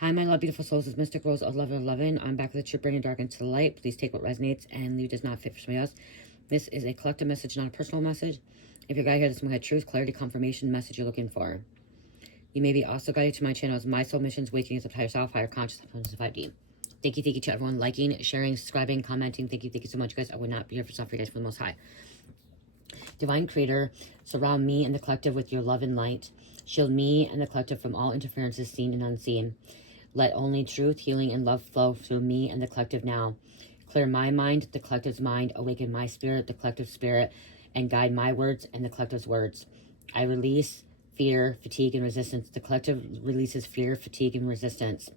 Hi, my love, beautiful souls. It's Mystic Rose 1111. I'm back with the truth, bringing dark into the light. Please take what resonates and leave does not fit for somebody else. This is a collective message, not a personal message. If you're guided here, this is some truth, clarity, confirmation message you're looking for. You may be also guided to my channel as My Soul Missions, Waking as a Higher Self, Higher Consciousness, 5D. Thank you to everyone liking, sharing, subscribing, commenting. Thank you so much, guys. I would not be here for stuff for you guys for the Most High. Divine Creator, surround me and the collective with your love and light. Shield me and the collective from all interferences seen and unseen. Let only truth, healing, and love flow through me and the collective now. Clear my mind, the collective's mind. Awaken my spirit, the collective's spirit. And guide my words and the collective's words. I release fear, fatigue, and resistance. The collective releases fear, fatigue, and resistance.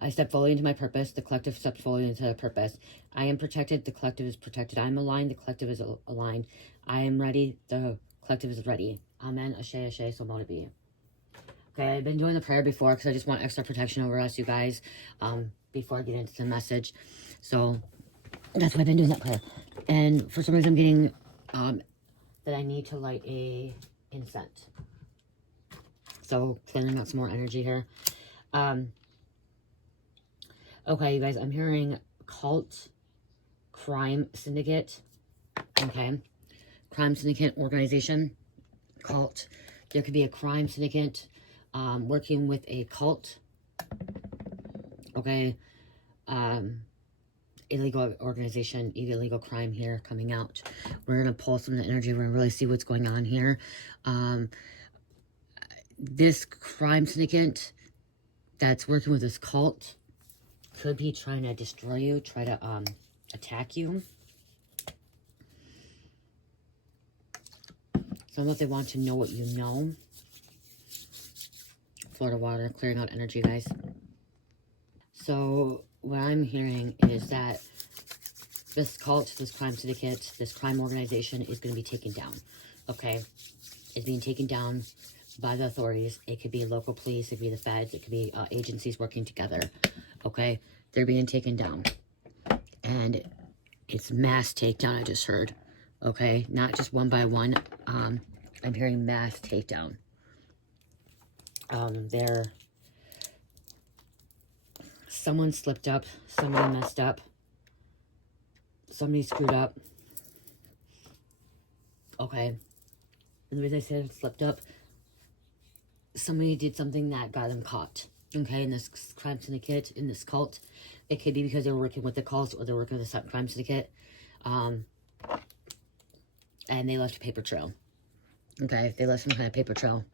I step fully into my purpose. The collective steps fully into their purpose. I am protected. The collective is protected. I am aligned. The collective is aligned. I am ready. The collective is ready. Amen. Ashe, ashe, so mote it be. Okay, I've been doing the prayer before because I just want extra protection over us, you guys, before I get into the message. So that's why I've been doing that prayer. And for some reason I'm getting that I need to light a incense. So clearing out some more energy here. Okay, you guys, I'm hearing cult, crime syndicate. Okay, crime syndicate organization, cult. There could be a crime syndicate working with a cult. Okay, illegal organization, illegal crime here coming out. We're going to pull some of the energy. We're going to really see what's going on here. This crime syndicate that's working with this cult could be trying to destroy you, try to attack you. Some of they want to know what you know. Florida water, clearing out energy, guys. So what I'm hearing is that this cult, this crime syndicate, this crime organization is going to be taken down. Okay? It's being taken down by the authorities. It could be local police, it could be the feds, it could be agencies working together. Okay? They're being taken down. And it's mass takedown, I just heard. Okay? Not just one by one. I'm hearing mass takedown. Someone slipped up, somebody messed up, somebody screwed up. Okay. And the reason I said slipped up, somebody did something that got them caught. Okay, in this crime syndicate, in this cult. It could be because they were working with the cult or they were working with the crime syndicate. And they left a paper trail. Okay, they left some kind of paper trail.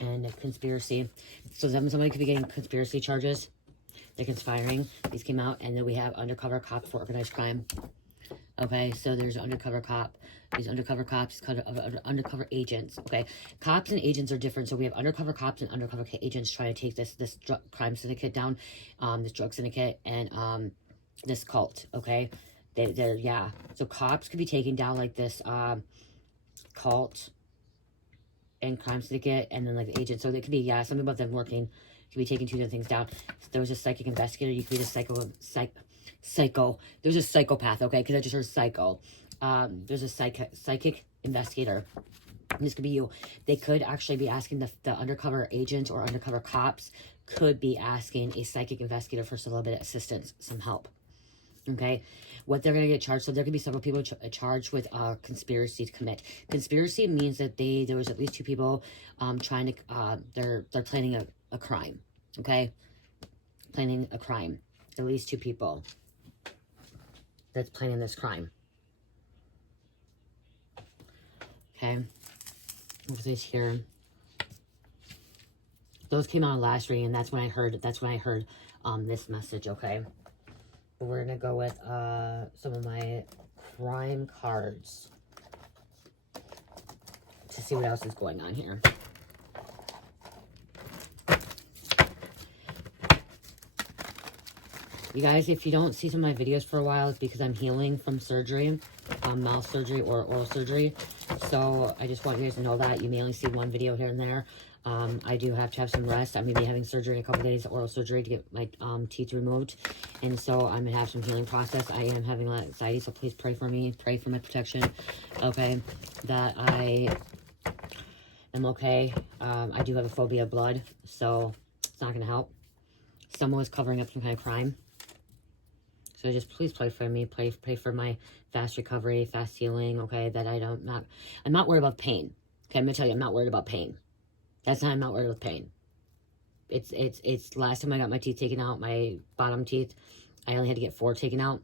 And a conspiracy. So somebody could be getting conspiracy charges. They're conspiring. These came out. And then we have undercover cop for organized crime. Okay, so there's an undercover cop. These undercover cops, undercover agents. Okay, cops and agents are different. So we have undercover cops and undercover agents trying to take this crime syndicate down, this drug syndicate, and this cult. Okay, they're yeah. So cops could be taking down like this cult and crime syndicate, and then like the agent. So there could be something about them working. Could be taking two different things down. So there was a psychic investigator. You could be the psycho. There's a psychopath, okay? Because I just heard psycho. There's a psychic investigator. This could be you. They could actually be asking the undercover agent or undercover cops could be asking a psychic investigator for a little bit of assistance, some help. Okay, what they're going to get charged. So there could be several people charged with conspiracy to commit. Conspiracy means that there was at least two people trying to, they're planning a crime. Okay, planning a crime. At least two people that's planning this crime. Okay, what's this here? Those came out last reading, and that's when I heard this message. Okay. We're going to go with some of my crime cards to see what else is going on here. You guys, if you don't see some of my videos for a while, it's because I'm healing from surgery, mouth surgery or oral surgery. So I just want you guys to know that. You may only see one video here and there. I do have to have some rest. I'm going to be having surgery in a couple days, oral surgery to get my teeth removed. And so I'm going to have some healing process. I am having a lot of anxiety, so please pray for me. Pray for my protection. Okay. That I'm okay. I do have a phobia of blood, so it's not going to help. Someone was covering up some kind of crime. So just please pray for me. Pray for my fast recovery, fast healing, okay? That I'm not worried about pain. Okay, I'm going to tell you, I'm not worried about pain. I'm not worried about pain. It's last time I got my teeth taken out, my bottom teeth, I only had to get 4 taken out.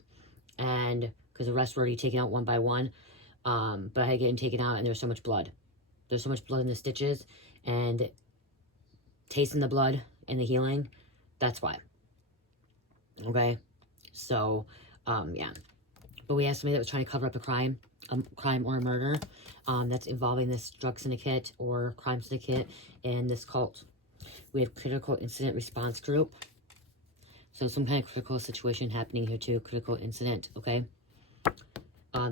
And because the rest were already taken out one by one. But I had to get them taken out, and there was so much blood. There's so much blood in the stitches, and tasting the blood and the healing, that's why. Okay? So, yeah. But we have somebody that was trying to cover up a crime or a murder, that's involving this drug syndicate or crime syndicate and this cult. We have critical incident response group. So some kind of critical situation happening here too. Critical incident, okay?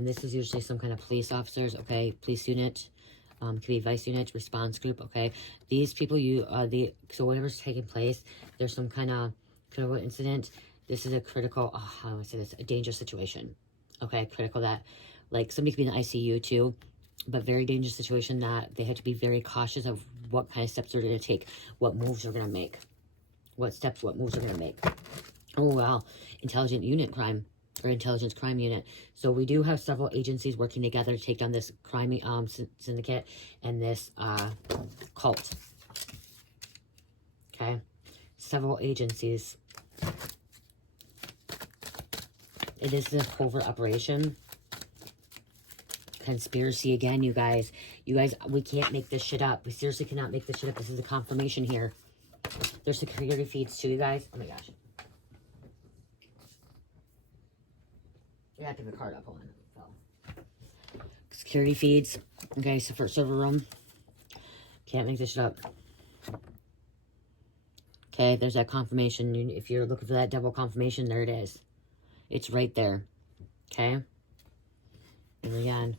This is usually some kind of police officers, okay? Police unit. Could be vice unit, response group, okay? These people, so whatever's taking place, there's some kind of critical incident. This is a critical, how do I say this? A dangerous situation, okay? Critical that, like, somebody could be in the ICU too, but very dangerous situation that they have to be very cautious of what kind of steps they're going to take, what moves they're going to make, what moves they're going to make. Oh, wow. Intelligent unit crime, or intelligence crime unit. So we do have several agencies working together to take down this crime syndicate and this cult. Okay? Several agencies. It is a covert operation. Conspiracy again, you guys. You guys, we can't make this shit up. We seriously cannot make this shit up. This is a confirmation here. There's security feeds too, you guys. Oh my gosh. You have to have a card up on it. Security feeds. Okay, so for server room. Can't make this shit up. Okay, there's that confirmation. If you're looking for that double confirmation, there it is. It's right there. Okay? And again,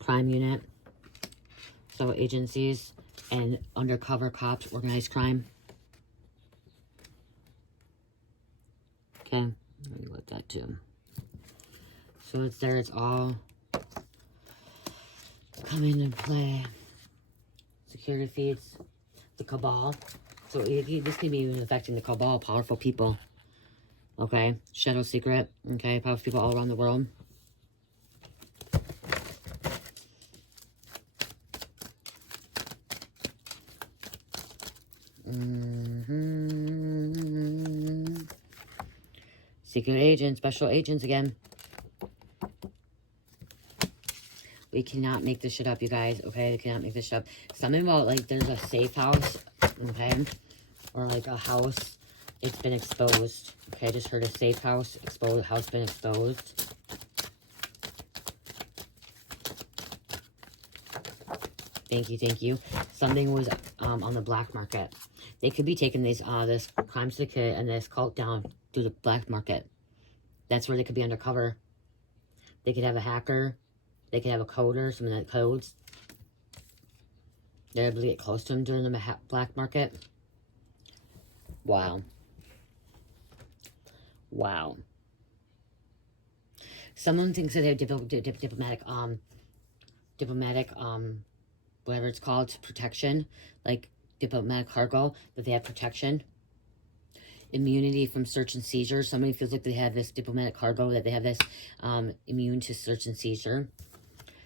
crime unit. So agencies and undercover cops, organized crime. Okay? Let me let that too. So it's there. It's all coming into play. Security feeds. The cabal. So this can be even affecting the cabal. Powerful people. Okay. Shadow secret. Okay. Powerful people all around the world. Secret agents, special agents again. We cannot make this shit up, you guys, okay? We cannot make this shit up. Something about, like, there's a safe house, okay? Or, like, a house. It's been exposed. Okay, I just heard a safe house exposed. House been exposed. Thank you, thank you. Something was on the black market. They could be taking these this crime syndicate and this cult down to the black market. That's where they could be undercover. They could have a hacker. They could have a coder, some of the codes. They're able to get close to them during the black market. Wow. Wow. Someone thinks that they have diplomatic, whatever it's called, protection, like diplomatic cargo, that they have protection. Immunity from search and seizure. Somebody feels like they have this diplomatic cargo, that they have this immune to search and seizure.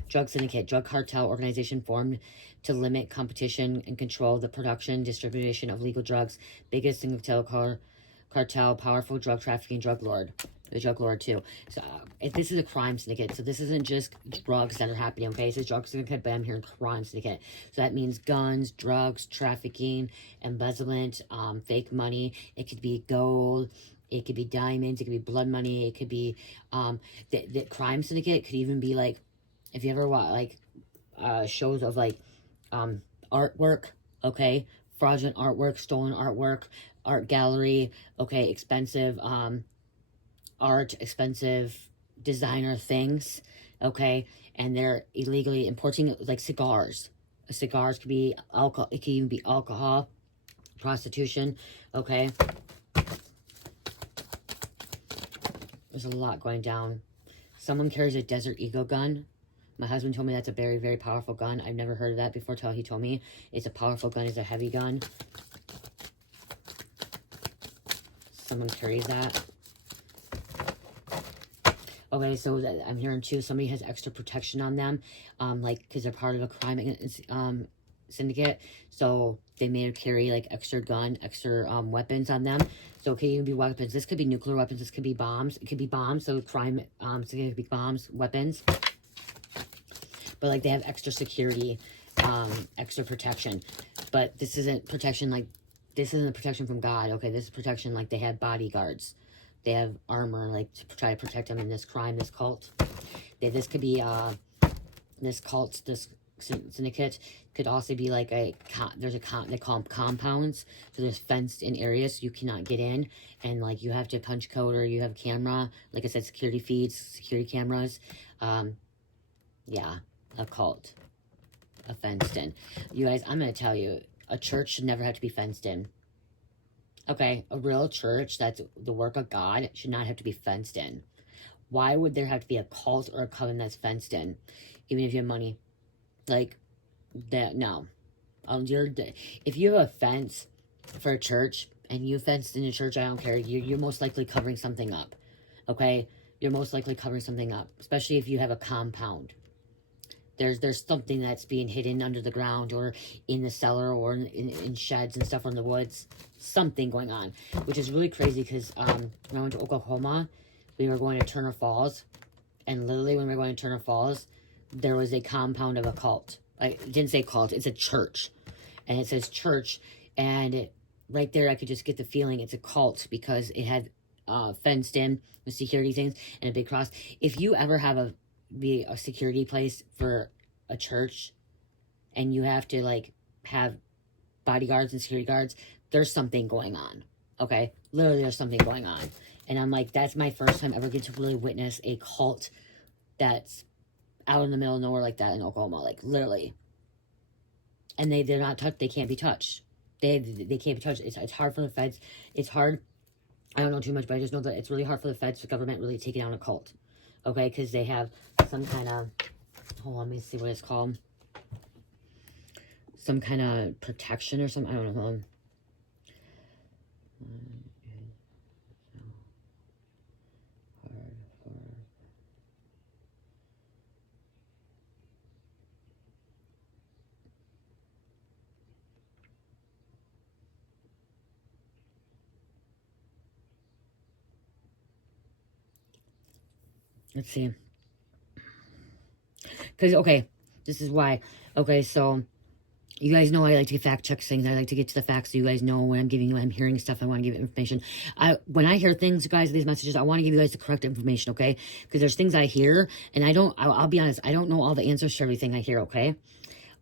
Drug syndicate, drug cartel organization formed to limit competition and control the production, distribution of legal drugs. Biggest single cartel, powerful drug trafficking, drug lord. The drug lord too. So this is a crime syndicate. So this isn't just drugs that are happening, okay? It's a drug syndicate, but I'm hearing crime syndicate. So that means guns, drugs, trafficking, embezzlement, fake money. It could be gold. It could be diamonds. It could be blood money. It could be, the crime syndicate could even be like, if you ever watch, like, shows of, like, artwork, okay? Fraudulent artwork, stolen artwork, art gallery, okay? Expensive, art, expensive designer things, okay? And they're illegally importing, like, cigars. Cigars could be alcohol. It could even be alcohol, prostitution, okay? There's a lot going down. Someone carries a Desert Eagle gun. My husband told me that's a very, very powerful gun. I've never heard of that before till he told me. It's a powerful gun. It's a heavy gun. Someone carries that. Okay, so I'm hearing too, somebody has extra protection on them, like, because they're part of a crime syndicate, so they may carry, like, extra weapons on them. So it could even be weapons. This could be nuclear weapons. This could be bombs. It could be bombs, so crime, so it could be bombs, weapons. But, like, they have extra security, extra protection. But this isn't protection, like, this isn't protection from God, okay? This is protection, like, they have bodyguards. They have armor, like, to try to protect them in this crime, this cult. This could be, this cult, this syndicate could also be like they call them compounds. So there's fenced in areas so you cannot get in. And, like, you have to punch code or you have camera. Like I said, security feeds, security cameras. Yeah, a cult. A fenced in. You guys, I'm going to tell you, a church should never have to be fenced in. Okay, a real church that's the work of God should not have to be fenced in. Why would there have to be a cult or a coven that's fenced in? Even if you have money. Like, that, no. If you have a fence for a church, and you fenced in a church, I don't care, you're most likely covering something up. Okay? You're most likely covering something up. Especially if you have a compound. There's something that's being hidden under the ground or in the cellar or in sheds and stuff or in the woods. Something going on. Which is really crazy because when I went to Oklahoma, we were going to Turner Falls. And literally when we were going to Turner Falls, there was a compound of a cult. It didn't say cult, it's a church. And it says church. And right there I could just get the feeling it's a cult because it had fenced in with security things and a big cross. If you ever have be a security place for a church and you have to, like, have bodyguards and security guards, there's something going on. Okay, literally there's something going on. And I'm like, that's my first time ever get to really witness a cult that's out in the middle of nowhere like that in Oklahoma, like, literally. And they're not touched. They can't be touched. They can't be touched. It's hard for the feds. It's hard. I don't know too much, but I just know that it's really hard for the feds, the government, really taking down a cult. Okay, because they have some kind of, hold on, let me see what it's called. Some kind of protection or something. I don't know. Hold on. Let's see. Because, okay, this is why. Okay, so you guys know I like to fact check things. I like to get to the facts so you guys know when I'm giving you, when I'm hearing stuff, I want to give information. When I hear things, guys, these messages, I want to give you guys the correct information, okay? Because there's things I hear, and I'll be honest, I don't know all the answers to everything I hear, okay?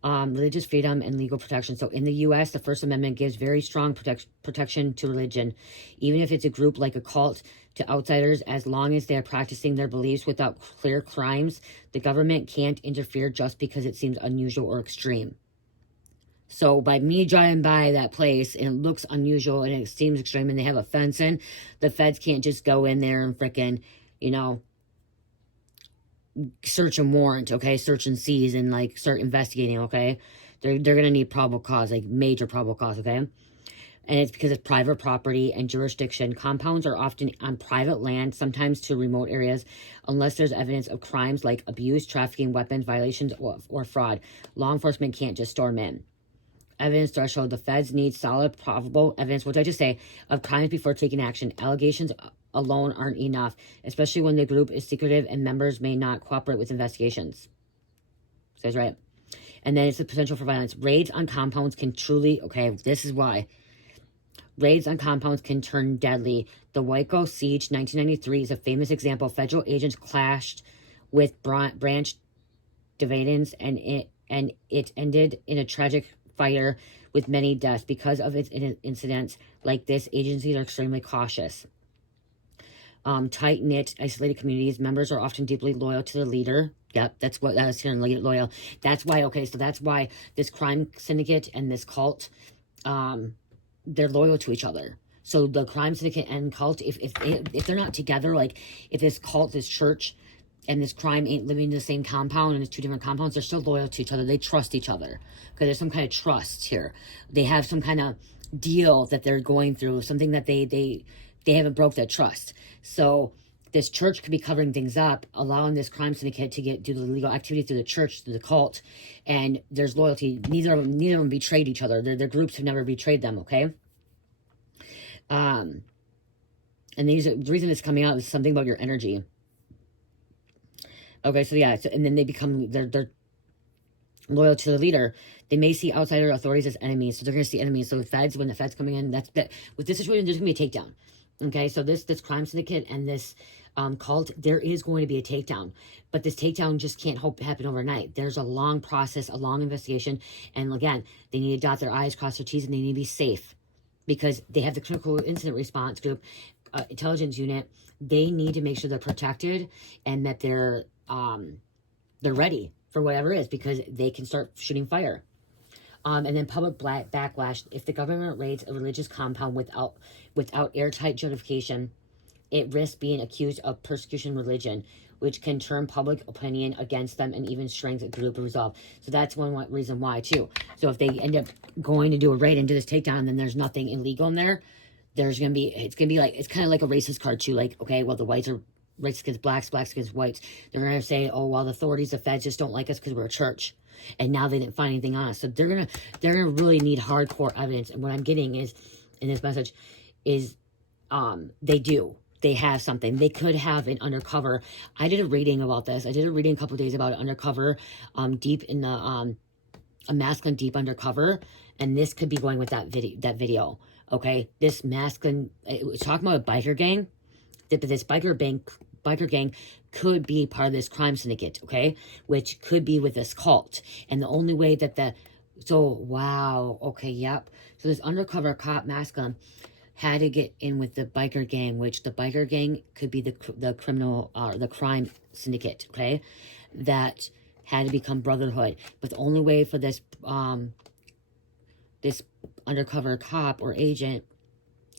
Religious freedom and legal protection. So in the U.S., the First Amendment gives very strong protection to religion, even if it's a group like a cult, to outsiders, as long as they are practicing their beliefs without clear crimes. The government can't interfere just because it seems unusual or extreme. So by me driving by that place and it looks unusual and it seems extreme and they have a fence in, the feds can't just go in there and frickin', you know, search and warrant, okay? Search and seize and, like, start investigating, okay? They're going to need probable cause, like major probable cause, okay? And it's because it's private property and jurisdiction. Compounds are often on private land, sometimes to remote areas, unless there's evidence of crimes like abuse, trafficking, weapons, violations, or fraud. Law enforcement can't just storm in. Evidence threshold. The feds need solid, probable evidence, which I just say, of crimes before taking action. Allegations alone aren't enough, especially when the group is secretive and members may not cooperate with investigations. Says right. And then it's the potential for violence. Raids on compounds can truly, okay, this is why. Raids on compounds can turn deadly. The Waco siege, 1993, is a famous example. Federal agents clashed with branch Davidians, and it ended in a tragic fire with many deaths. Because of its incidents like this, agencies are extremely cautious. Tight-knit, isolated communities, members are often deeply loyal to the leader. Yep, that's what I was hearing, loyal. That's why, okay, so that's why this crime syndicate and this cult, they're loyal to each other. So the crime syndicate and cult, if they're not together, like if this cult, this church, and this crime ain't living in the same compound, and it's two different compounds, they're still loyal to each other. They trust each other. Okay, there's some kind of trust here. They have some kind of deal that they're going through, something that they haven't broke that trust. So this church could be covering things up, allowing this crime syndicate to do the legal activity through the church, through the cult, and there's loyalty. Neither of them betrayed each other. Their groups have never betrayed them, okay? And the reason it's coming out is something about your energy. Okay, so yeah, and then they become, they're loyal to the leader. They may see outsider authorities as enemies, so they're going to see enemies. So when the feds coming in, with this situation, there's going to be a takedown. Okay, so this crime syndicate and this cult, there is going to be a takedown. But this takedown just can't happen overnight. There's a long process, a long investigation. And again, they need to dot their I's, cross their T's, and they need to be safe. Because they have the critical incident response group, intelligence unit. They need to make sure they're protected and that they're ready for whatever it is, because they can start shooting fire. And then public backlash. If the government raids a religious compound without airtight justification, it risks being accused of persecution religion, which can turn public opinion against them and even strengthen group resolve. So that's one reason why, too. So if they end up going to do a raid and do this takedown, then there's nothing illegal in there. It's going to be like, it's kind of like a racist card, too. Like, okay, well, the whites are racist against blacks against whites. They're going to say, oh, well, the authorities, the feds just don't like us because we're a church. And now they didn't find anything on us. So they're gonna really need hardcore evidence. And what I'm getting is, in this message, is they have something. They could have an undercover. I did a reading about this. I did a reading a couple of days about undercover, deep in the a masculine deep undercover, and this could be going with that video. Okay, this masculine. It was talking about a biker gang. This biker gang could be part of this crime syndicate, okay? Which could be with this cult. And the only way that wow, okay, yep. So this undercover cop masculine had to get in with the biker gang, which the biker gang could be the criminal, the crime syndicate, okay? That had to become brotherhood. But the only way for this, this undercover cop or agent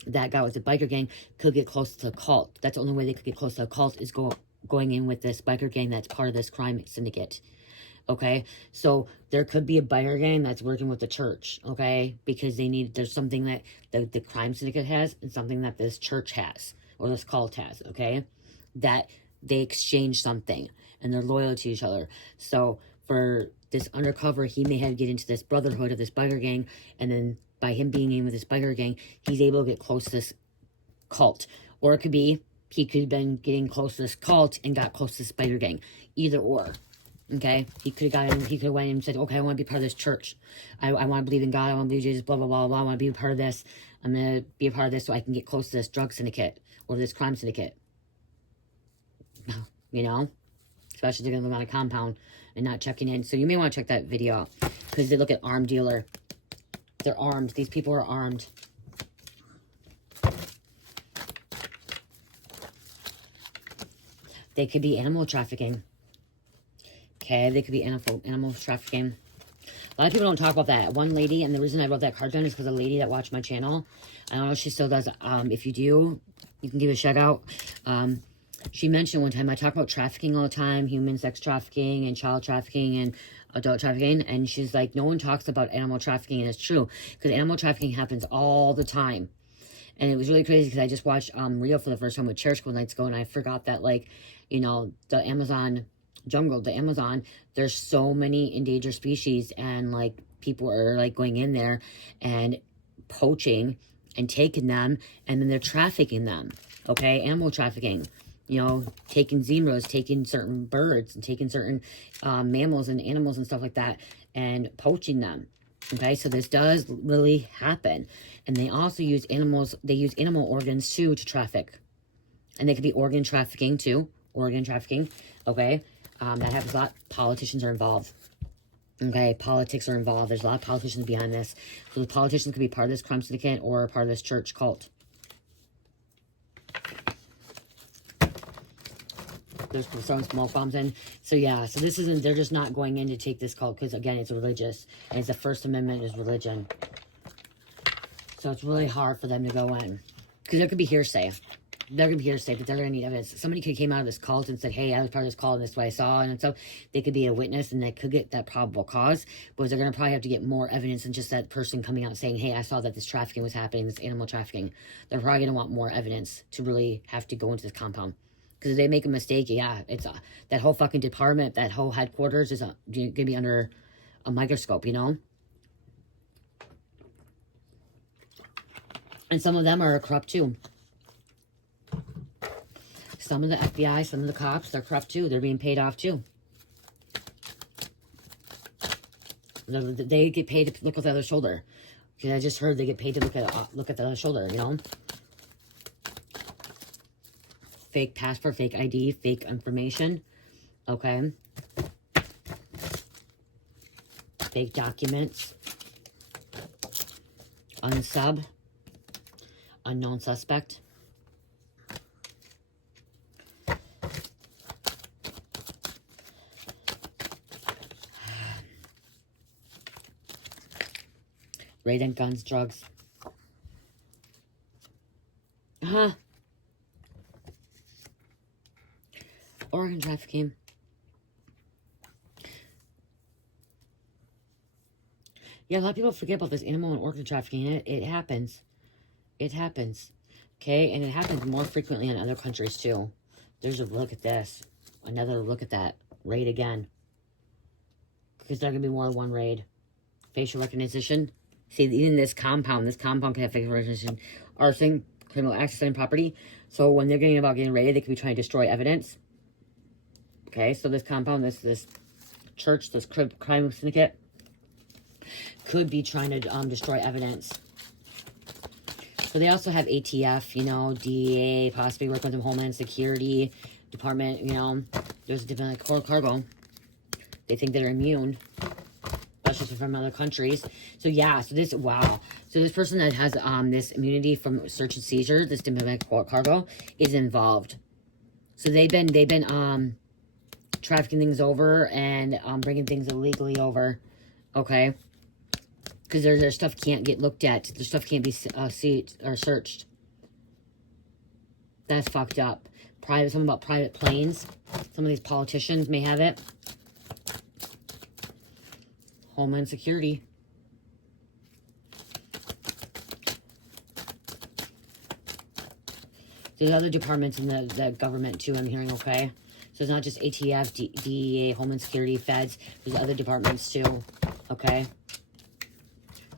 that got with the biker gang could get close to the cult. That's the only way they could get close to the cult, is going in with this biker gang that's part of this crime syndicate. Okay, so there could be a biker gang that's working with the church, okay, because there's something that the crime syndicate has and something that this church has, or this cult has, okay, that they exchange something and they're loyal to each other. So for this undercover, he may have to get into this brotherhood of this biker gang, and then by him being in with this biker gang, he's able to get close to this cult. Or it could be, he could have been getting close to this cult and got close to this biker gang. Either or. Okay? He could have went and said, okay, I want to be part of this church. I want to believe in God. I want to believe in Jesus, blah, blah, blah, blah. I want to be a part of this. I'm going to be a part of this so I can get close to this drug syndicate or this crime syndicate. You know? Especially if they're going to live on a compound and not checking in. So you may want to check that video out, because they look at armed dealer. They're armed. These people are armed. They could be animal trafficking. Okay, they could be animal trafficking. A lot of people don't talk about that. One lady, and the reason I wrote that card down is because a lady that watched my channel, I don't know if she still does. If you do, you can give a shout out. She mentioned one time, I talk about trafficking all the time, human sex trafficking and child trafficking and adult trafficking, and she's like, no one talks about animal trafficking, and it's true, because animal trafficking happens all the time. And it was really crazy, because I just watched Rio for the first time with Cherish couple nights ago, and I forgot that, like, you know, the Amazon jungle, the Amazon, there's so many endangered species, and like people are like going in there and poaching and taking them, and then they're trafficking them. Okay, animal trafficking. You know, taking zebras, taking certain birds, and taking certain mammals and animals and stuff like that, and poaching them. Okay, so this does really happen. And they also use animals, they use animal organs too to traffic. And they could be organ trafficking too, organ trafficking, okay? That happens a lot. Politicians are involved. Okay, politics are involved. There's a lot of politicians behind this. So the politicians could be part of this crime syndicate or part of this church cult. There's throwing smoke bombs in. So yeah, so this isn't, they're just not going in to take this cult, because again, it's religious. And it's the First Amendment is religion. So it's really hard for them to go in. Because there could be hearsay. they're going to be here to stay, but they're going to need evidence. Somebody could came out of this cult and said, hey, I was part of this cult and this is what I saw. And so they could be a witness and they could get that probable cause. But they're going to probably have to get more evidence than just that person coming out saying, hey, I saw that this trafficking was happening, this animal trafficking. They're probably going to want more evidence to really have to go into this compound. Because if they make a mistake, yeah, it's that whole fucking department, that whole headquarters is going to be under a microscope, you know? And some of them are corrupt too. Some of the FBI, some of the cops, they're corrupt too. They're being paid off too. They get paid to look at the other shoulder. Because I just heard they get paid to look at the other shoulder, you know? Fake passport, fake ID, fake information. Okay? Fake documents. Unsub. Unknown suspect. Raid and guns, drugs. Organ trafficking. Yeah, a lot of people forget about this animal and organ trafficking. It happens. It happens. Okay, and it happens more frequently in other countries too. There's a look at this. Another look at that. Raid again. Because there can be more than one raid. Facial recognition. See, even this compound can have facial recognition. Arson, criminal access and property. So when they're getting raided, they could be trying to destroy evidence. Okay, so this compound, this church, this crime syndicate could be trying to destroy evidence. So they also have ATF, you know, DEA, possibly work with the Homeland Security Department, you know. There's a different like, cargo. They think they're immune, especially from other countries. So yeah, so this, wow. So this person that has this immunity from search and seizure, this diplomatic cargo, is involved. So they've been trafficking things over and bringing things illegally over, okay? Because their stuff can't get looked at. Their stuff can't be seen or searched. That's fucked up. Something about private planes. Some of these politicians may have it. Homeland Security. There's other departments in the government too, I'm hearing, okay? So it's not just ATF, DEA, Homeland Security, Feds. There's other departments too, okay?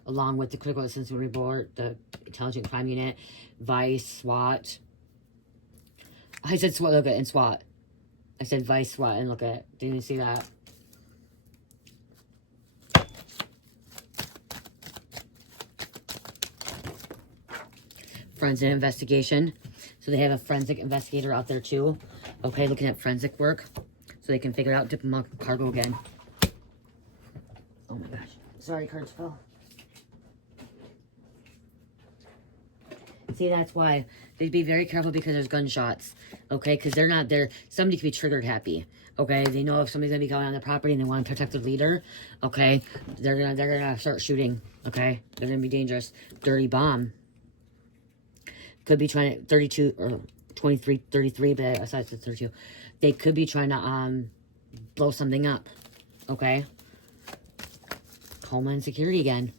Along with the Critical Sensitivity Board, the Intelligent Crime Unit, Vice, SWAT. I said SWAT, look at it, and SWAT. I said Vice, SWAT, and look at it. Didn't you see that? Forensic investigation. So they have a forensic investigator out there too. Okay, looking at forensic work. So they can figure out diplomatic cargo again. Oh my gosh. Sorry, cards fell. See, that's why they'd be very careful because there's gunshots, okay? Because they're not there. Somebody could be triggered happy, okay? They know if somebody's gonna be going on the property and they want to protect their leader, okay? They're gonna start shooting, okay? They're gonna be dangerous. Dirty bomb could be trying to 32 or 23, 33, but aside from 32, they could be trying to blow something up, okay? Homeland Security again.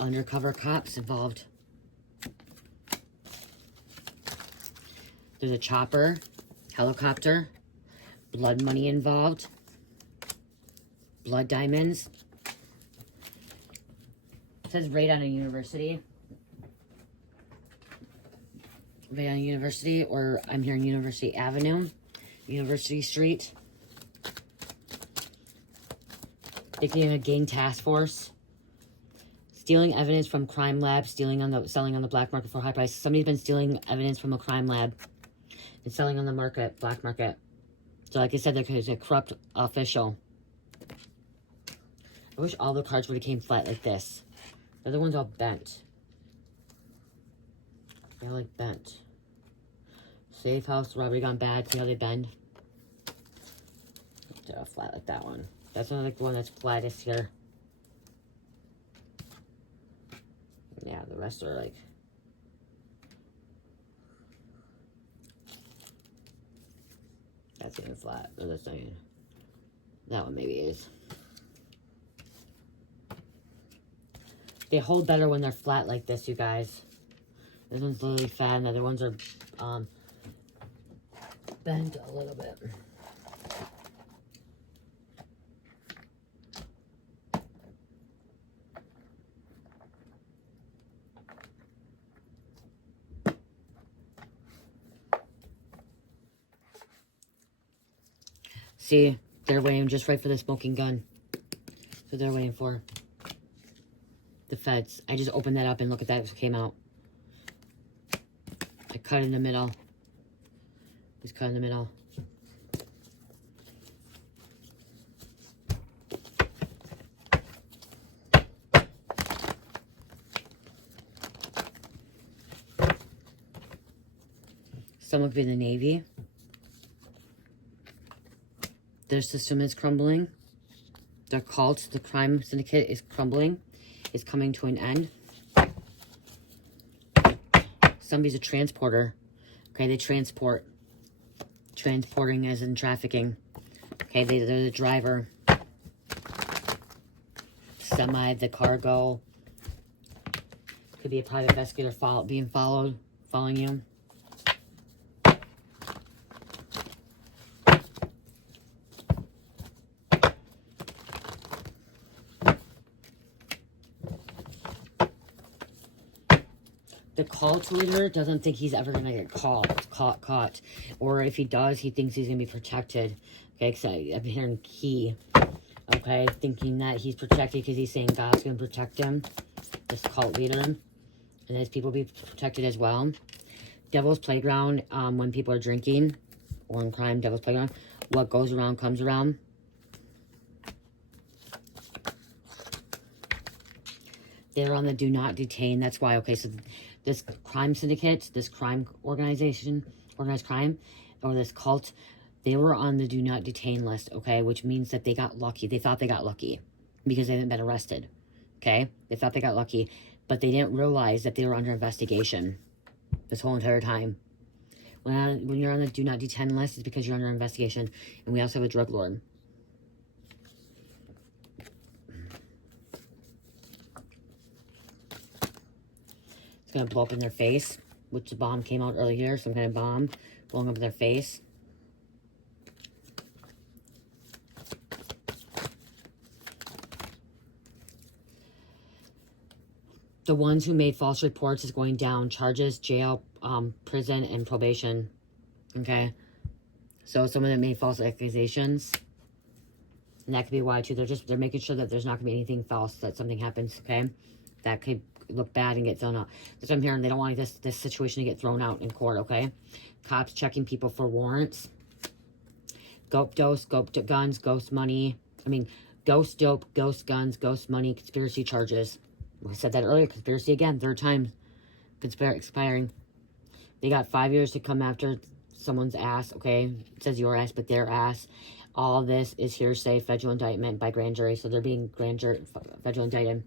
Undercover cops involved. There's a chopper, helicopter, blood money involved, blood diamonds. It says raid on a university. Raid on a university, or I'm hearing University Avenue, University Street. They could even a gang task force. Stealing evidence from crime lab, selling on the black market for high price. Somebody's been stealing evidence from a crime lab and selling on the market, black market. So like I said, there's a corrupt official. I wish all the cards would have came flat like this. The other one's all bent. They're like bent. Safe house, robbery gone bad. See how they bend? They're all flat like that one. That's one like the one that's flattest here. Yeah, the rest are like... That's even flat. Or this thing. That one maybe is. They hold better when they're flat like this, you guys. This one's literally fat, and the other ones are bent a little bit. See, they're waiting just right for the smoking gun. So they're waiting for the feds. I just opened that up and look at that. It came out. I cut in the middle. Just cut in the middle. Some could be in the Navy. Their system is crumbling. Their cult, the crime syndicate, is crumbling. Is coming to an end. Somebody's a transporter. Okay, they transport. Transporting as in trafficking. Okay, they're the driver. Semi, the cargo. Could be a private investigator following you. The cult leader doesn't think he's ever going to get caught. Or if he does, he thinks he's going to be protected. Okay, because I'm hearing he. Okay, thinking that he's protected because he's saying God's going to protect him. This cult leader. And his people be protected as well. Devil's Playground, when people are drinking. Or in crime, Devil's Playground. What goes around comes around. They're on the do not detain. That's why, okay, so this crime syndicate, this crime organization, organized crime, or this cult, they were on the do not detain list, okay, which means that they got lucky. They thought they got lucky because they hadn't been arrested, okay? They thought they got lucky, but they didn't realize that they were under investigation this whole entire time. When you're on the do not detain list, it's because you're under investigation, and we also have a drug lord. Gonna blow up in their face, which the bomb came out earlier, some kind of bomb blowing up in their face. The ones who made false reports is going down. Charges, jail, prison, and probation. Okay, so some of them made false accusations, and that could be why too. They're making sure that there's not gonna be anything false, that something happens. Okay, that could look bad and get thrown out. That's what I'm hearing. They don't want this situation to get thrown out in court, okay? Cops checking people for warrants. Ghost guns, ghost money. Ghost dope, ghost guns, ghost money, conspiracy charges. I said that earlier. Conspiracy again, third time. Expiring. They got 5 years to come after someone's ass, okay? It says your ass, but their ass. All this is hearsay, federal indictment by grand jury. So they're being federal indicted.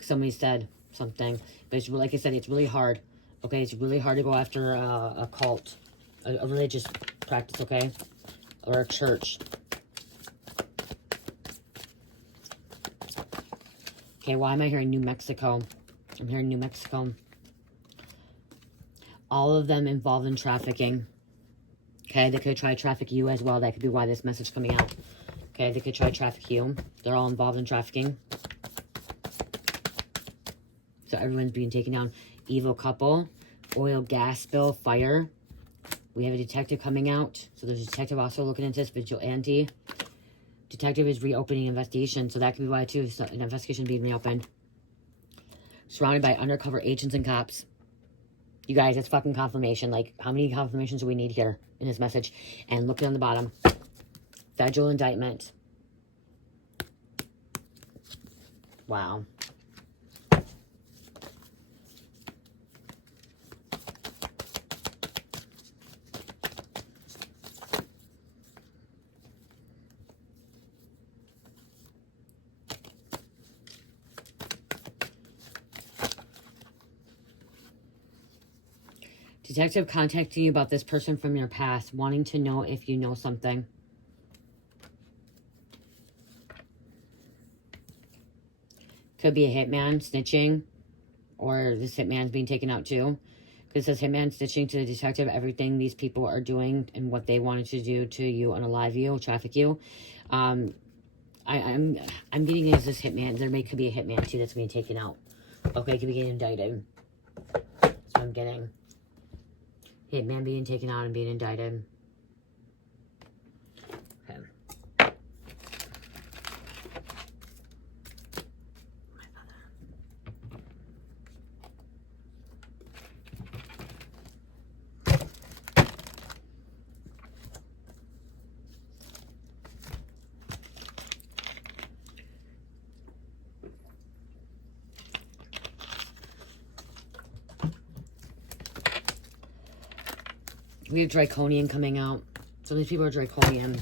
Somebody said something, but it's like I said, it's really hard. Okay, it's really hard to go after a cult, a religious practice, okay, or a church. Okay, why am I hearing New Mexico? I'm hearing New Mexico. All of them involved in trafficking. Okay, they could try to traffic you as well. That could be why this message is coming out. Okay, they could try to traffic you. They're all involved in trafficking. So everyone's being taken down. Evil couple. Oil, gas spill, fire. We have a detective coming out. So there's a detective also looking into this. Vigilante. Detective is reopening investigation. So that could be why too. So an investigation being reopened. Surrounded by undercover agents and cops. You guys, it's fucking confirmation. Like, how many confirmations do we need here in this message? And look on the bottom. Federal indictment. Wow. Detective contacting you about this person from your past, wanting to know if you know something. Could be a hitman snitching, or this hitman's being taken out too. Because it says hitman snitching to the detective everything these people are doing and what they wanted to do to you, unalive you, traffic you. I'm getting is this hitman. Could be a hitman too that's being taken out. Okay, could be getting indicted. That's what I'm getting. Hitman being taken out and being indicted. Okay. We have Draconian coming out. Some of these people are Draconian.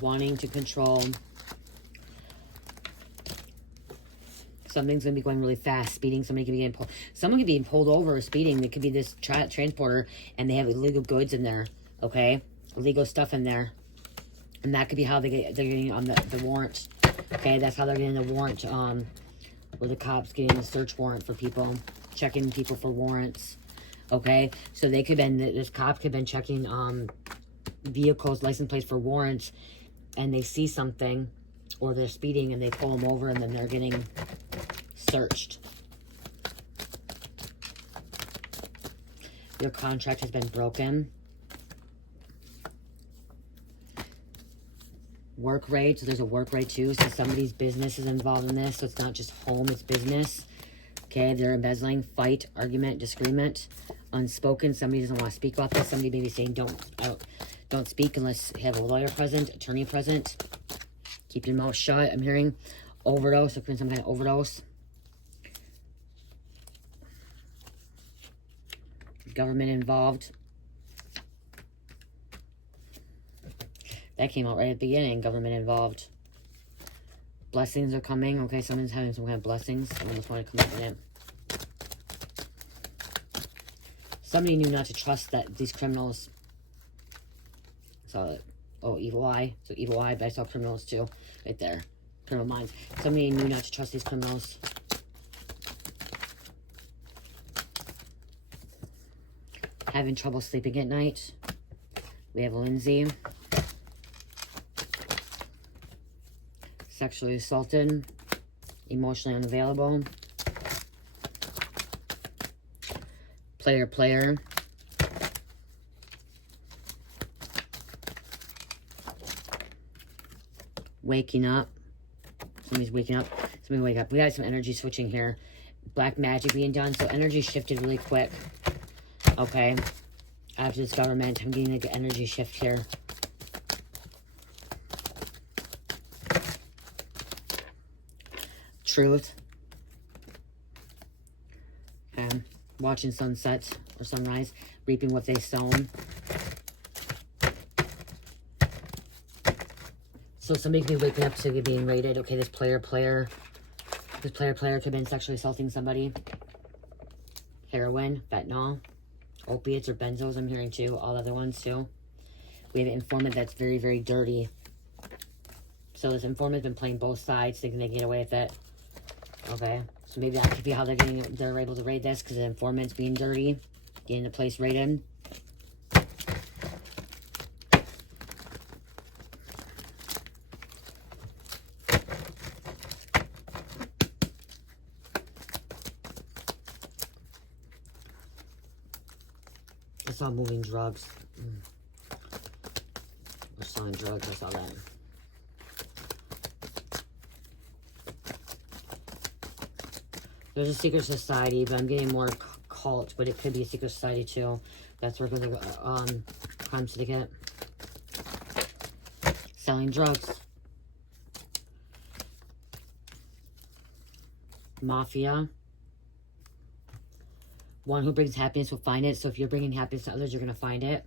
Wanting to control. Something's going to be going really fast. Speeding. Somebody could be getting pulled. Someone could be pulled over or speeding. It could be this transporter and they have illegal goods in there. Okay? Illegal stuff in there. And that could be how they're getting on the warrant. Okay? That's how they're getting the warrant. Where the cops getting the search warrant for people. Checking people for warrants. Okay, so they could have been, this cop could have been checking vehicles, license plates for warrants, and they see something, or they're speeding, and they pull them over, and then they're getting searched. Your contract has been broken. Work rate, so there's a work rate too, so somebody's business is involved in this, so it's not just home, it's business. Okay, they're embezzling, fight, argument, disagreement, unspoken. Somebody doesn't want to speak about this. Somebody maybe saying don't speak unless you have a lawyer present, attorney present. Keep your mouth shut. I'm hearing overdose, occurring some kind of overdose. Government involved. That came out right at the beginning. Government involved. Blessings are coming. Okay, someone's having some kind of blessings. I just want to come up with it. Somebody knew not to trust these criminals. So, oh, evil eye. So evil eye, but I saw criminals too. Right there. Criminal minds. Somebody knew not to trust these criminals. Having trouble sleeping at night. We have Lindsay. Sexually assaulted, emotionally unavailable, player, waking up, somebody's waking up, somebody wake up. We got some energy switching here, black magic being done, so energy shifted really quick, okay, after this government, I'm getting like an energy shift here. Truth. And watching sunset or sunrise, reaping what they sown. So somebody could be waking up to being raided. Okay, this player could have been sexually assaulting somebody. Heroin, fentanyl, opiates or benzos, I'm hearing too. All other ones too. We have an informant that's very, very dirty. So this informant's been playing both sides, thinking they can get away with it. Okay, so maybe that could be how they're able to raid this, because the informant's being dirty, getting the place raided. I saw moving drugs. Or selling drugs, I saw that. There's a secret society, but I'm getting more cult, but it could be a secret society too. That's working with the crime syndicate. Selling drugs. Mafia. One who brings happiness will find it. So if you're bringing happiness to others, you're going to find it.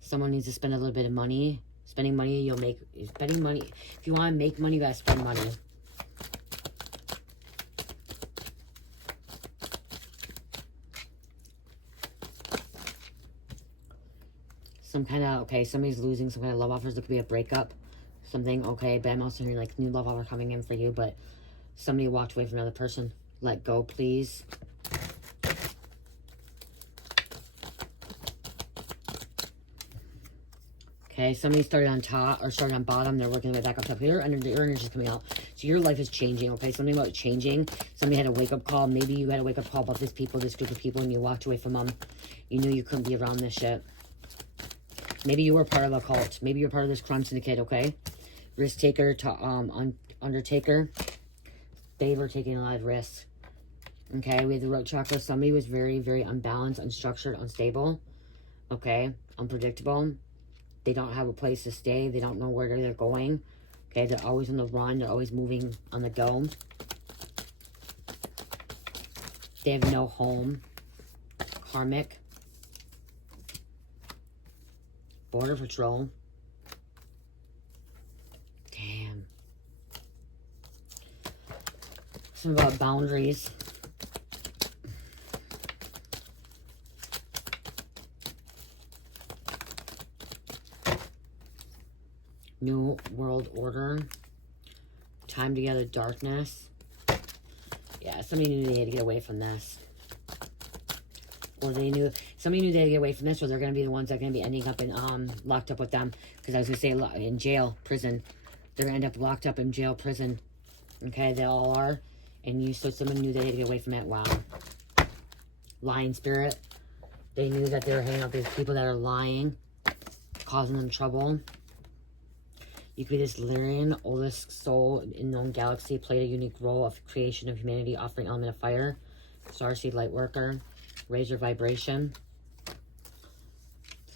Someone needs to spend a little bit of money. Spending money, you'll make... Spending money... If you want to make money, you got to spend money. some kind of, okay, somebody's losing some kind of love offers. There could be a breakup, something, okay, but I'm also hearing like new love offer coming in for you, but somebody walked away from another person. Let go, please. Okay, somebody started on top or started on bottom. They're working their way back up top. Your energy is coming out. So your life is changing, okay? Something about changing. Somebody had a wake-up call. Maybe you had a wake-up call about this group of people, and you walked away from them. You knew you couldn't be around this shit. Maybe you were part of a cult. Maybe you're part of this crime syndicate, okay? Risk taker to undertaker. They were taking a lot of risks. Okay, we had the root chakra. Somebody was very, very unbalanced, unstructured, unstable. Okay, unpredictable. They don't have a place to stay. They don't know where they're going. Okay, they're always on the run. They're always moving on the go. They have no home. Karmic. Border Patrol. Damn. Something about boundaries. New World Order. Time Together, Darkness. Yeah, somebody knew they had to get away from this. Or somebody knew they had to get away from this, or they're going to be the ones that are going to be ending up in, locked up with them. Because I was going to say in jail, prison. They're going to end up locked up in jail, prison. Okay, they all are. And so someone knew they had to get away from it. Wow. Lying spirit. They knew that they were hanging out with these people that are lying, causing them trouble. You could be this Lyrian, oldest soul in known galaxy, played a unique role of creation of humanity, offering element of fire. Starseed light worker, raise your vibration.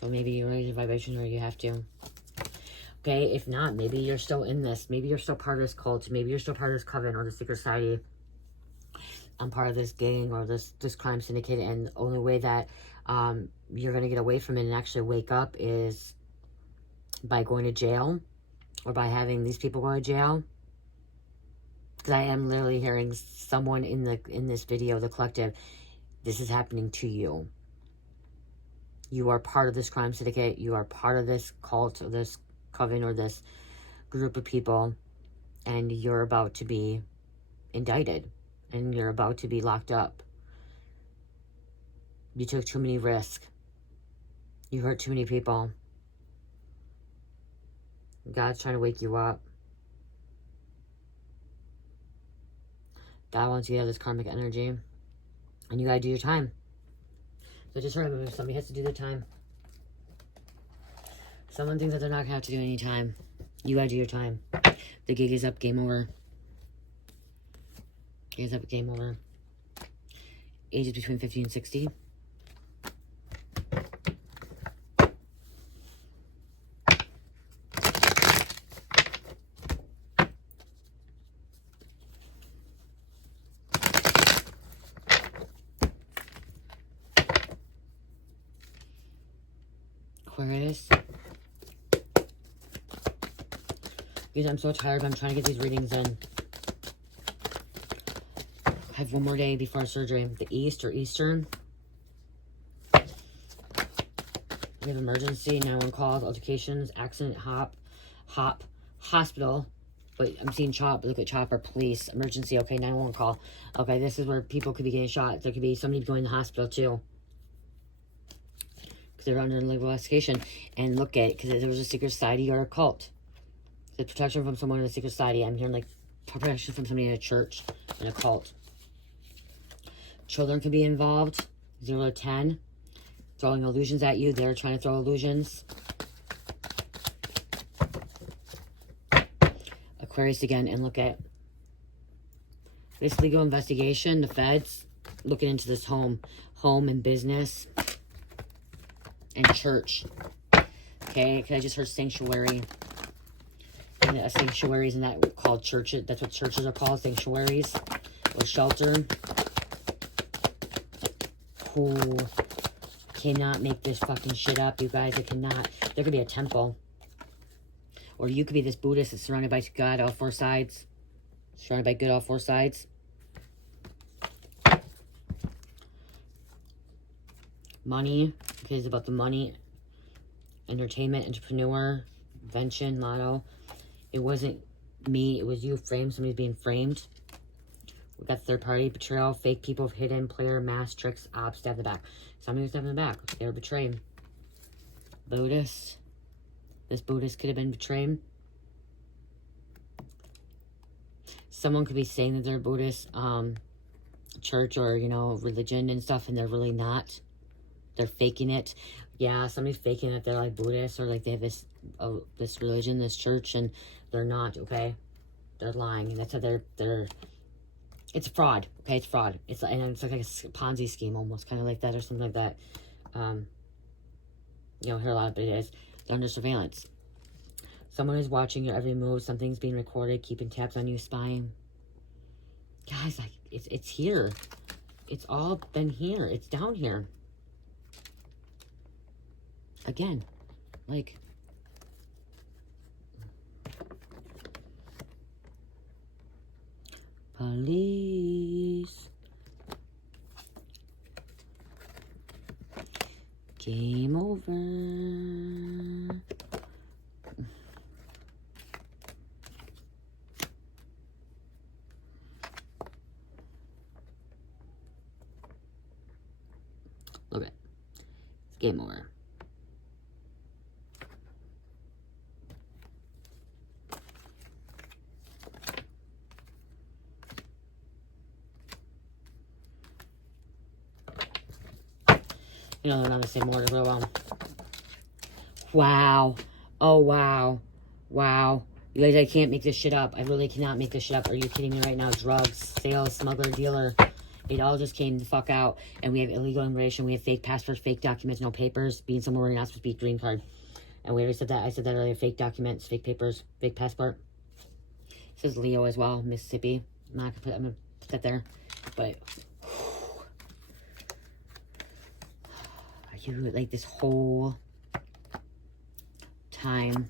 So maybe you raise your vibration or you have to. Okay, if not, maybe you're still in this. Maybe you're still part of this cult. Maybe you're still part of this coven or the secret society. I'm part of this gang or this crime syndicate, and the only way that you're going to get away from it and actually wake up is by going to jail. Or by having these people go to jail. Because I am literally hearing someone in this video, the collective, this is happening to you. You are part of this crime syndicate. You are part of this cult or this coven or this group of people. And you're about to be indicted. And you're about to be locked up. You took too many risks. You hurt too many people. God's trying to wake you up. God wants you to have this karmic energy. And you gotta do your time. So just remember, somebody has to do their time. Someone thinks that they're not gonna have to do any time. You gotta do your time. The gig is up, game over. Gig is up, game over. Age is between 50 and 60. Aquarius. Because I'm so tired, but I'm trying to get these readings in. I have one more day before surgery. The East or Eastern. We have emergency, 911 calls, altercations, accident, hop, hospital. But I'm seeing chop, look at chopper, police, emergency, okay, 911 call. Okay, this is where people could be getting shot. There could be somebody going to the hospital too. They're under legal investigation. And look at it, because there was a secret society or a cult. The protection from someone in a secret society. I'm hearing like protection from somebody in a church, in a cult. Children could be involved. 0 to 10. Throwing illusions at you. They're trying to throw illusions. Aquarius again. And look at this legal investigation. The feds looking into this home and business. And church. Okay, because I just heard sanctuary. And sanctuaries, and that called churches. That's what churches are called, sanctuaries or shelter. Who cannot make this fucking shit up, you guys? It cannot. There could be a temple, or you could be this Buddhist that's surrounded by God, all four sides. Surrounded by good, all four sides. Money. Okay, it's about the money entertainment, entrepreneur, invention, motto. It wasn't me, it was you framed. Somebody's being framed. We got third party, betrayal, fake people, hidden player, mass tricks, ops, stab in the back. Somebody was stabbed in the back. They were betrayed. Buddhist. This Buddhist could have been betrayed. Someone could be saying that they're Buddhist, church or, you know, religion and stuff, and they're really not. They're faking it. Yeah, somebody's faking that they're like Buddhist, or like they have this this religion, this church, and they're not, okay? They're lying, and that's how they're it's fraud, okay? It's fraud. It's like a Ponzi scheme, almost kind of like that, or something like that. You know, I hear a lot of it is. They're under surveillance. Someone is watching your every move. Something's being recorded, keeping tabs on you, spying. Guys, like, it's here. It's all been here. It's down here. Again, like, police. Game over. Look at it. It's game over. You know, they're not the same order real well. Wow. Oh, wow. Wow. You guys, I can't make this shit up. I really cannot make this shit up. Are you kidding me right now? Drugs, sales, smuggler, dealer. It all just came the fuck out. And we have illegal immigration. We have fake passports, fake documents, no papers. Being somewhere where you're not supposed to be, green card. And we already said that. I said that earlier. Fake documents, fake papers, fake passport. This is Leo as well, Mississippi. I'm going to put that there. But... you like this whole time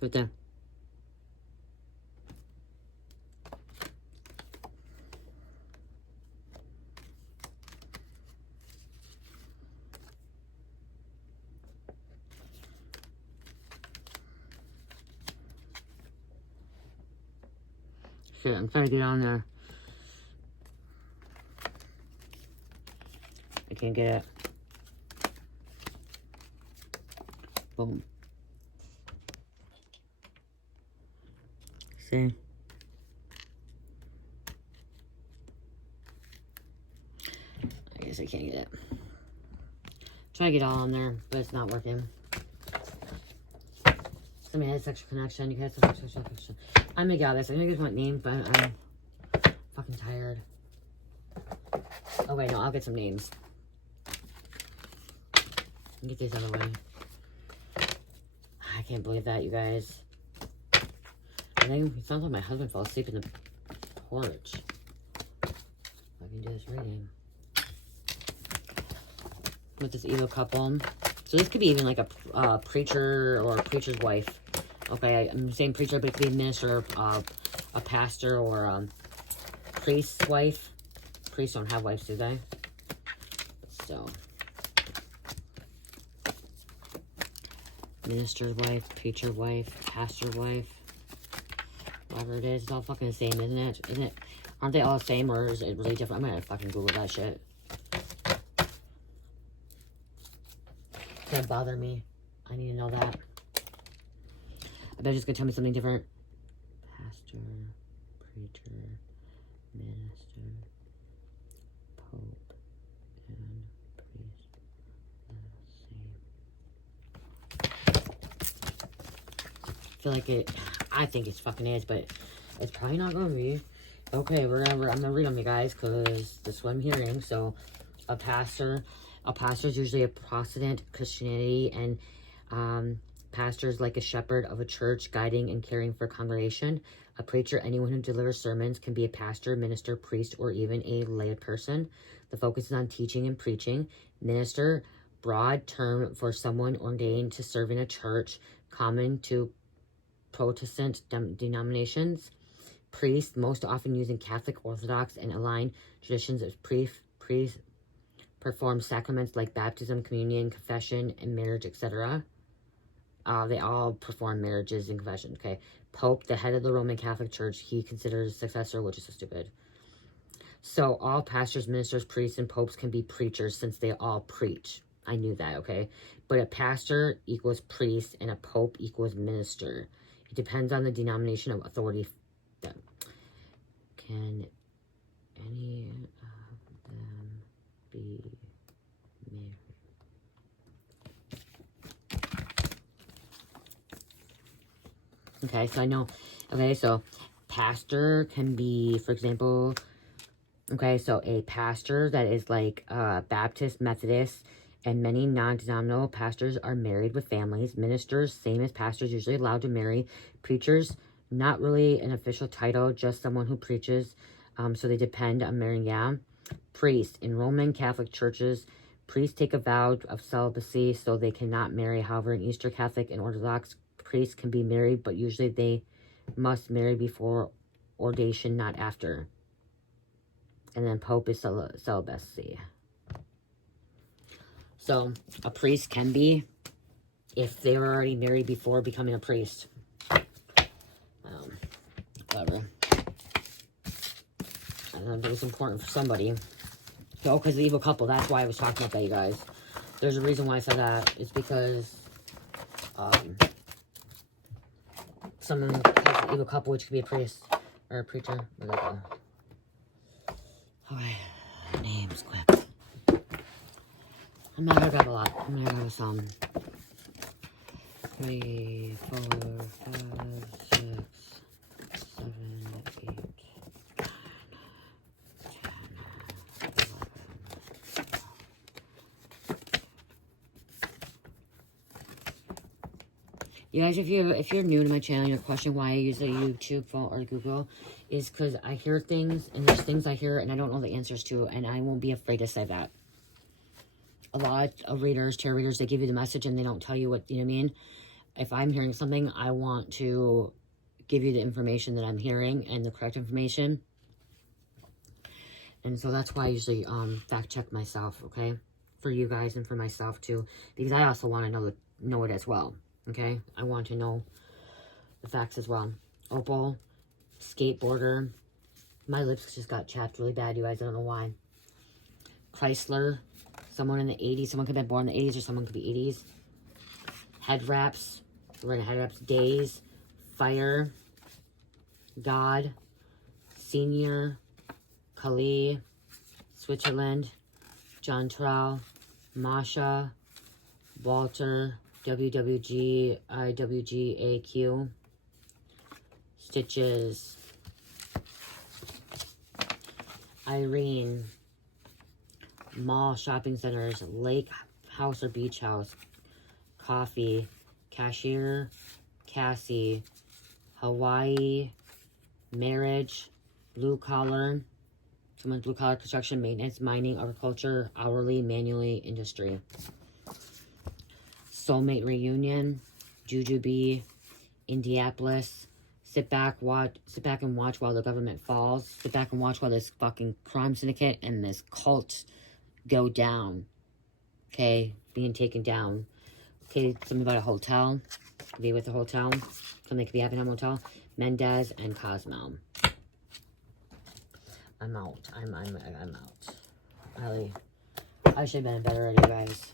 right there. Shit, I'm trying to get on there. I can't get it. Boom. See? I guess I can't get it. Try to get all on there, but it's not working. Somebody has sexual connection. You guys have sexual connection. I'm gonna get out of this. I know you guys want names, but I'm fucking tired. Oh wait, no, I'll get some names. Get these out of the way. I can't believe that, you guys. I think it sounds like my husband fell asleep in the porch. I can do this reading. With this evil couple. So this could be even like a preacher or a preacher's wife. Okay, I'm saying preacher, but it could be a minister, a pastor, or a priest's wife. Priests don't have wives, do they? So, minister's wife, preacher wife, pastor wife, whatever it is, it's all fucking the same, isn't it? Isn't it? Aren't they all the same, or is it really different? I'm gonna fucking Google that shit. It's gonna bother me. I need to know that. I bet it's gonna tell me something different. Pastor, preacher, minister, pope, and priest. I feel like it. I think it's fucking is, but it's probably not gonna be. Okay, I'm gonna read them, you guys, because this is what I'm hearing. So, a pastor is usually a Protestant Christianity, and pastor is like a shepherd of a church, guiding and caring for a congregation. A preacher, anyone who delivers sermons, can be a pastor, minister, priest, or even a lay person. The focus is on teaching and preaching. Minister, broad term for someone ordained to serve in a church, common to Protestant denominations. Priest, most often used in Catholic, Orthodox, and aligned traditions as priests perform sacraments like baptism, communion, confession, and marriage, etc. They all perform marriages and confession, okay? Pope, the head of the Roman Catholic Church, he considers successor, which is so stupid. So all pastors, ministers, priests, and popes can be preachers since they all preach. I knew that, okay? But a pastor equals priest and a pope equals minister. It depends on the denomination of authority. Can any of them be married? Okay, so I know. Okay, so pastor can be, for example, okay, so a pastor that is like Baptist, Methodist, and many non-denominational pastors are married with families. Ministers, same as pastors, usually allowed to marry. Preachers, not really an official title, just someone who preaches. So they depend on marrying, yeah. Priest, in Roman Catholic churches, priests take a vow of celibacy, so they cannot marry. However, in Eastern Catholic and Orthodox, priests can be married, but usually they must marry before ordination, not after. And then Pope is celibacy. So, a priest can be, if they were already married before becoming a priest. Whatever. I don't know, but it's important for somebody. Oh, because the evil couple, that's why I was talking about that, you guys. There's a reason why I said that. It's because, someone has the evil couple, which could be a priest, or a preacher, whatever. Okay, names, quick. I'm not gonna grab a lot. I'm gonna grab some. 3, 4, 5, 6, 7, 8, 9, 10, 11. You guys, if you're new to my channel and you're questioning why I use a YouTube phone or Google, is because I hear things, and there's things I hear and I don't know the answers to, and I won't be afraid to say that. A lot of readers, tarot readers, they give you the message and they don't tell you what, you know what I mean? If I'm hearing something, I want to give you the information that I'm hearing and the correct information. And so that's why I usually fact check myself, okay? For you guys and for myself too. Because I also want to know it as well, okay? I want to know the facts as well. Opal, skateboarder. My lips just got chapped really bad, you guys. I don't know why. Chrysler. Someone in the 80s. Someone could have been born in the 80s or someone could be 80s. Head wraps. We're in head wraps. Days. Fire. God. Senior. Kali. Switzerland. John Trowell. Masha. Walter. WWG. IWGAQ. Stitches. Irene. Mall, shopping centers, lake house or beach house, coffee, cashier, Cassie, Hawaii, marriage, blue collar, someone's blue collar, construction, maintenance, mining, agriculture, hourly, manually, industry. Soulmate reunion, Jujubee, Indianapolis. Sit back and watch while the government falls. Sit back and watch while this fucking crime syndicate and this cult go down. Okay, being taken down. Okay, something about a hotel. Be with the hotel. Something could be happening at a hotel. Mendez and Cosmo. I'm out. I'm out. I should have been in bed already, guys.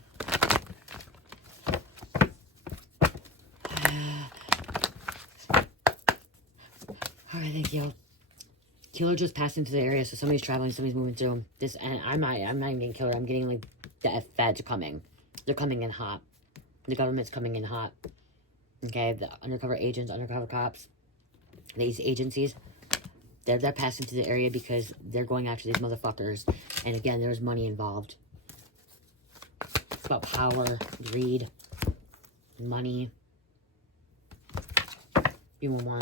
Alright, thank you. Killer just passed into the area, so somebody's traveling, somebody's moving through. This, and I'm not even getting killer. I'm getting, like, the feds are coming. They're coming in hot. The government's coming in hot. Okay, the undercover agents, undercover cops, these agencies, they're passing to the area because they're going after these motherfuckers. And again, there's money involved. It's about power, greed, money. Be more.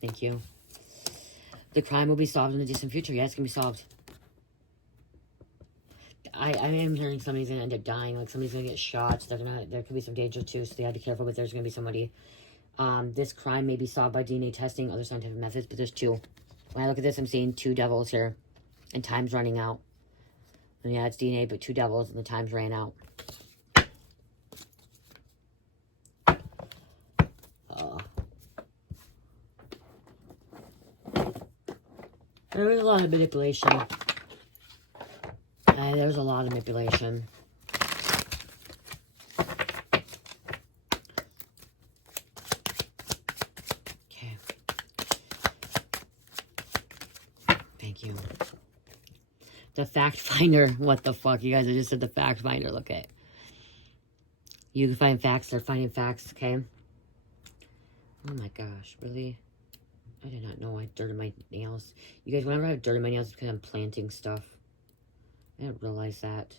Thank you. The crime will be solved in the distant future. Yeah, it's going to be solved. I am hearing somebody's gonna end up dying. Like somebody's gonna get shot. So there could be some danger too. So they gotta be careful. But there's gonna be somebody. This crime may be solved by DNA testing, other scientific methods. But there's two. When I look at this, I'm seeing two devils here, and time's running out. And yeah, it's DNA, but two devils, and the time's ran out. There was a lot of manipulation. There was a lot of manipulation. Okay. Thank you. The fact finder. What the fuck? You guys, I just said the fact finder. Look at. You can find facts. They're finding facts. Okay. Oh my gosh. Really? I did not know I had dirt in my nails. You guys, whenever I have dirt in my nails, it's because I'm planting stuff. I didn't realize that.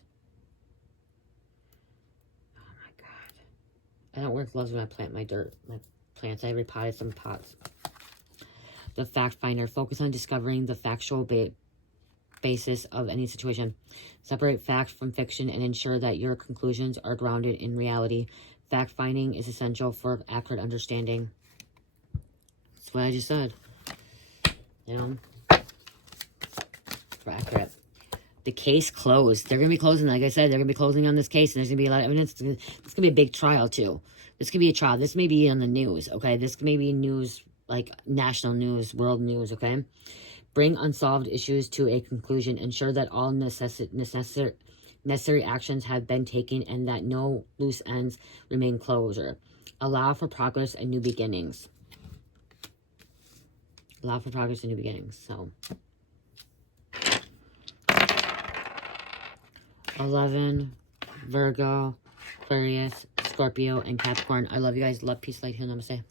Oh my god. I don't wear gloves when I plant my plants. I repotted some pots. The fact finder. Focus on discovering the factual basis of any situation. Separate fact from fiction and ensure that your conclusions are grounded in reality. Fact finding is essential for accurate understanding. That's what I just said. You know? For accurate. The case closed. They're going to be closing, like I said, they're going to be closing on this case, and there's going to be a lot of evidence. It's going to be a big trial, too. This could be a trial. This may be on the news, okay? This may be news, like national news, world news, okay? Bring unsolved issues to a conclusion. Ensure that all necessary actions have been taken and that no loose ends remain closure. Allow for progress and new beginnings. Allow for progress and new beginnings. So, 11, Virgo, Aquarius, Scorpio, and Capricorn. I love you guys. Love, peace, light, heal, namaste.